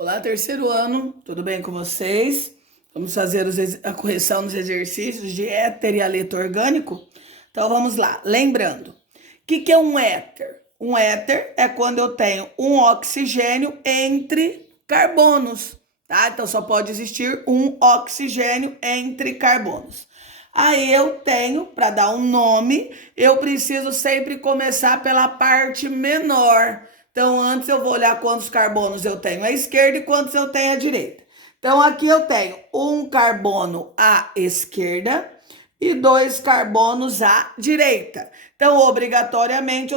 Olá, terceiro ano, tudo bem com vocês? Vamos fazer a correção dos exercícios de éter e haleto orgânico? Então vamos lá, lembrando, o que é um éter? Um éter é quando eu tenho um oxigênio entre carbonos, tá? Então só pode existir um oxigênio entre carbonos. Aí eu tenho, para dar um nome, eu preciso sempre começar pela parte menor. Então, antes eu vou olhar quantos carbonos eu tenho à esquerda e quantos eu tenho à direita. Então, aqui eu tenho um carbono à esquerda e dois carbonos à direita. Então, obrigatoriamente,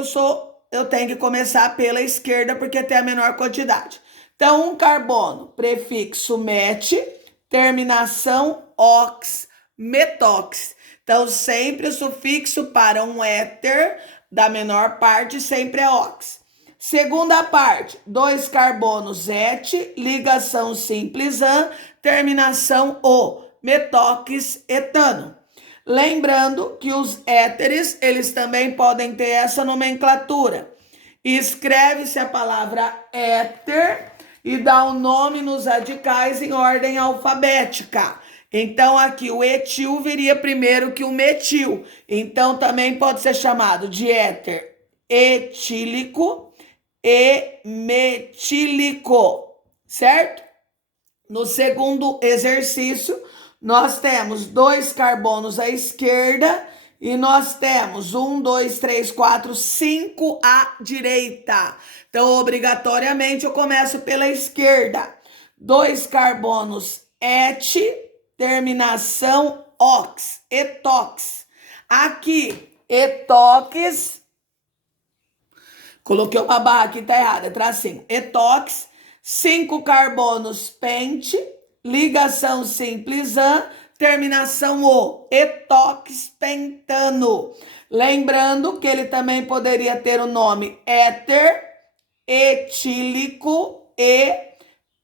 eu tenho que começar pela esquerda porque tem a menor quantidade. Então, um carbono, prefixo met, terminação ox, metox. Então, sempre o sufixo para um éter da menor parte sempre é ox. Segunda parte, dois carbonos et, ligação simples an, terminação o, metox etano. Lembrando que os éteres, eles também podem ter essa nomenclatura. Escreve-se a palavra éter e dá o nome nos radicais em ordem alfabética. Então, aqui o etil viria primeiro que o metil. Então, também pode ser chamado de éter etílico e metílico, certo? No segundo exercício, nós temos dois carbonos à esquerda e nós temos 1, 2, 3, 4, 5 à direita. Então, obrigatoriamente, eu começo pela esquerda. Dois carbonos et, terminação ox, etox. Aqui, etox, coloquei uma barra aqui, tá errada, tracinho. Etox, 5 carbonos pente, ligação simples an, terminação o, etox pentano. Lembrando que ele também poderia ter o nome éter, etílico e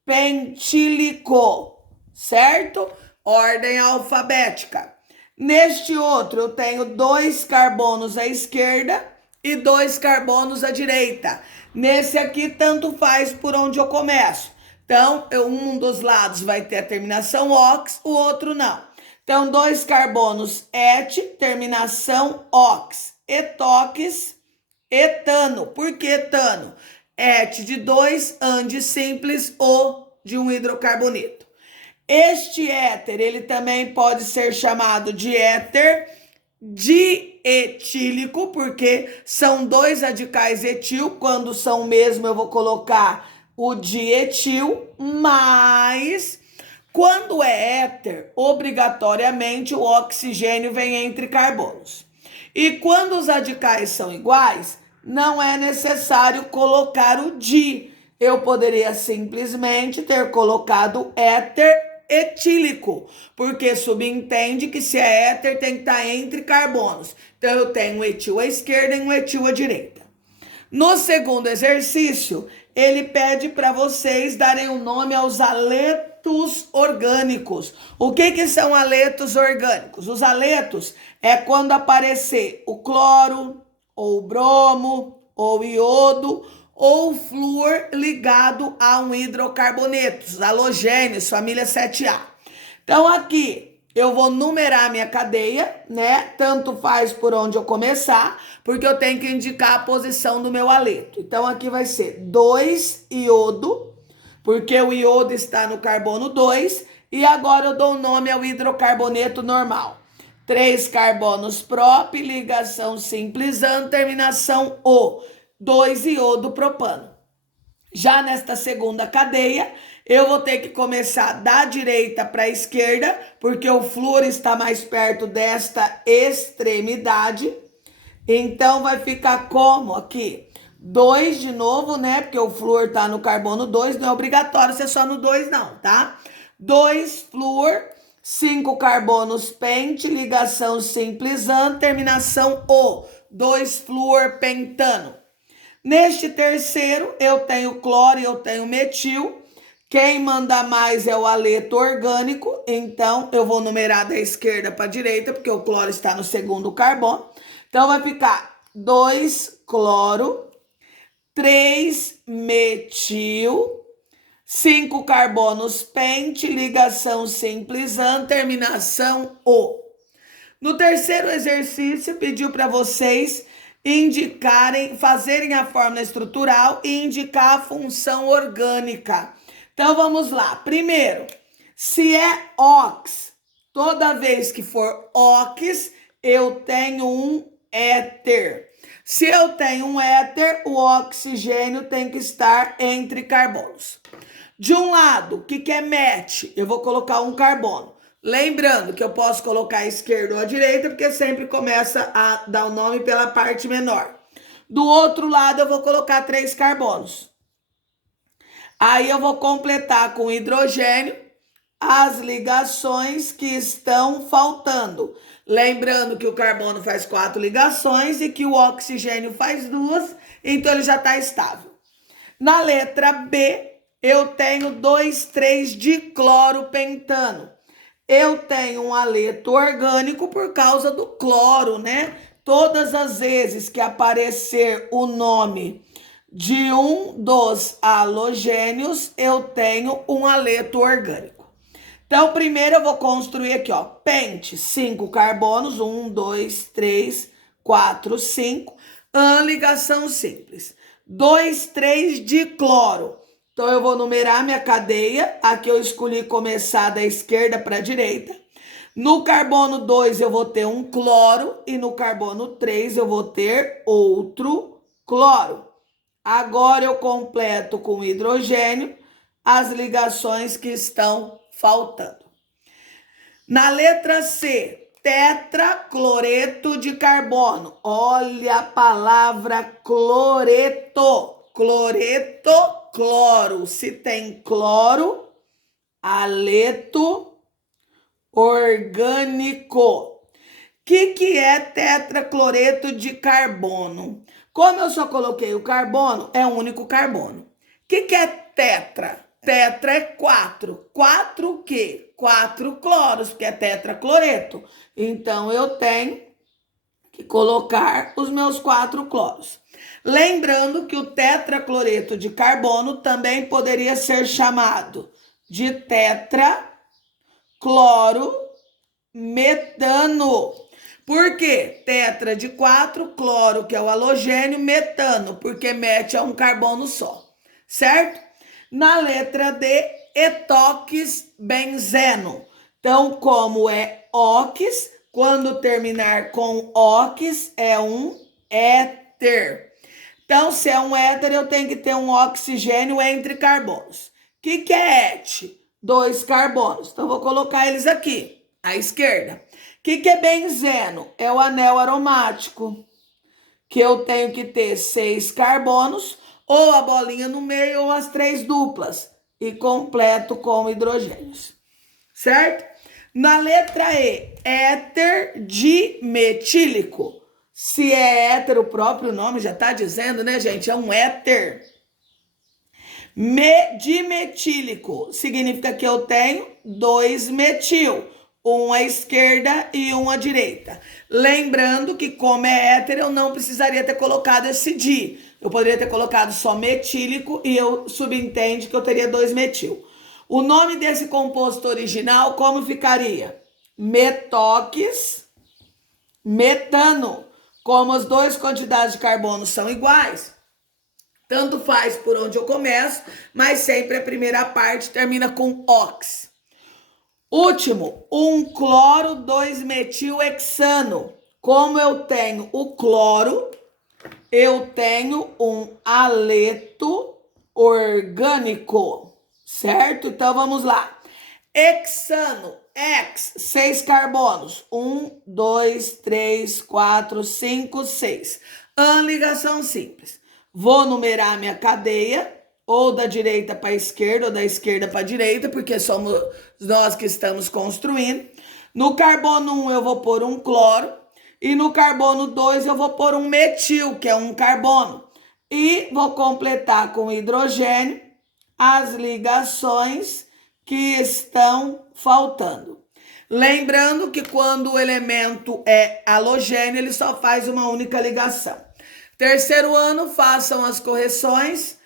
pentílico, certo? Ordem alfabética. Neste outro, eu tenho dois carbonos à esquerda e dois carbonos à direita. Nesse aqui, tanto faz por onde eu começo. Então, um dos lados vai ter a terminação ox, o outro não. Então, dois carbonos et, terminação ox, etox, etano. Por que etano? Et de 2, an de simples, o de um hidrocarboneto. Este éter, ele também pode ser chamado de éter dietílico, porque são dois radicais etil, quando são o mesmo eu vou colocar o dietil, mas quando é éter, obrigatoriamente o oxigênio vem entre carbonos. E quando os radicais são iguais, não é necessário colocar o di. Eu poderia simplesmente ter colocado éter etílico, porque subentende que se é éter tem que estar entre carbonos. Então eu tenho um etil à esquerda e um etil à direita. No segundo exercício, ele pede para vocês darem o nome aos haletos orgânicos. O que são haletos orgânicos? Os haletos é quando aparecer o cloro, ou o bromo, ou o iodo, ou flúor ligado a um hidrocarboneto, os halogênios, família 7A. Então, aqui eu vou numerar minha cadeia, né? Tanto faz por onde eu começar, porque eu tenho que indicar a posição do meu haleto. Então, aqui vai ser 2 iodo, porque o iodo está no carbono 2, e agora eu dou o nome ao hidrocarboneto normal. 3 carbonos prop, ligação simples an, terminação o. 2 iodo propano. Já nesta segunda cadeia, eu vou ter que começar da direita para a esquerda, porque o flúor está mais perto desta extremidade. Então, vai ficar como aqui? 2 de novo, né? Porque o flúor está no carbono 2, não é obrigatório ser só no 2 não, tá? 2 flúor, 5 carbonos pente, ligação simples an, terminação o. 2 flúor pentano. Neste terceiro, eu tenho cloro e eu tenho metil. Quem manda mais é o haleto orgânico, então eu vou numerar da esquerda para a direita, porque o cloro está no segundo carbono. Então vai ficar 2 cloro, 3 metil, 5 carbonos pente, ligação simples an, terminação o. No terceiro exercício, pediu para vocês indicarem, fazerem a fórmula estrutural e indicar a função orgânica. Então, vamos lá. Primeiro, se é ox, toda vez que for ox, eu tenho um éter. Se eu tenho um éter, o oxigênio tem que estar entre carbonos. De um lado, o que é met? Eu vou colocar um carbono. Lembrando que eu posso colocar a esquerda ou a direita, porque sempre começa a dar o nome pela parte menor. Do outro lado, eu vou colocar 3 carbonos. Aí eu vou completar com hidrogênio as ligações que estão faltando. Lembrando que o carbono faz 4 ligações e que o oxigênio faz 2, então ele já está estável. Na letra B, eu tenho 2, 3 dicloropentano. Eu tenho um aleto orgânico por causa do cloro, né? Todas as vezes que aparecer o nome de um dos halogênios, eu tenho um aleto orgânico. Então, primeiro eu vou construir aqui, ó, pente, 5 carbonos, 1, 2, 3, 4, 5, ligação simples. 2, 3 de cloro. Então, eu vou numerar minha cadeia. Aqui eu escolhi começar da esquerda para a direita. No carbono 2 eu vou ter um cloro e no carbono 3 eu vou ter outro cloro. Agora eu completo com hidrogênio as ligações que estão faltando. Na letra C, tetracloreto de carbono. Olha a palavra cloreto. Cloreto, cloro. Se tem cloro, aleto orgânico. O que é tetracloreto de carbono? Como eu só coloquei o carbono, é um único carbono. O que é tetra? Tetra é 4. 4 o quê? 4 cloros, porque é tetracloreto. Então, eu tenho que colocar os meus 4 cloros. Lembrando que o tetracloreto de carbono também poderia ser chamado de tetraclorometano. Por quê? Tetra de 4, cloro, que é o halogênio, metano, porque met é um carbono só, certo? Na letra D, etoxbenzeno. Então, como é ox, quando terminar com ox, é um éter. Então, se é um éter, eu tenho que ter um oxigênio entre carbonos. O que é et? 2 carbonos. Então, vou colocar eles aqui, à esquerda. O que é benzeno? É o anel aromático, que eu tenho que ter 6 carbonos, ou a bolinha no meio, ou as 3 duplas, e completo com hidrogênios, certo? Na letra E, éter dimetílico. Se é éter, o próprio nome já está dizendo, né, gente? É um éter. Dimetílico significa que eu tenho 2 metil. Um à esquerda e um à direita. Lembrando que, como é éter, eu não precisaria ter colocado esse di. Eu poderia ter colocado só metílico e eu subentende que eu teria 2 metil. O nome desse composto original, como ficaria? Metox metano. Como as 2 quantidades de carbono são iguais, tanto faz por onde eu começo, mas sempre a primeira parte termina com ox. Último, um cloro 2-metilhexano. Como eu tenho o cloro, eu tenho um aleto orgânico, certo? Então, vamos lá. Hexano, 6 carbonos. 1, 2, 3, 4, 5, 6. Ligação simples. Vou numerar minha cadeia, ou da direita para a esquerda, ou da esquerda para a direita, porque somos nós que estamos construindo. No carbono 1 eu vou pôr um cloro, e no carbono 2 eu vou pôr um metil, que é um carbono. E vou completar com hidrogênio as ligações que estão faltando. Lembrando que quando o elemento é halogênio, ele só faz uma única ligação. Terceiro ano, façam as correções.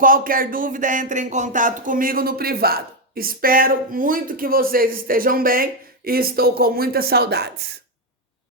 Qualquer dúvida, entre em contato comigo no privado. Espero muito que vocês estejam bem e estou com muitas saudades.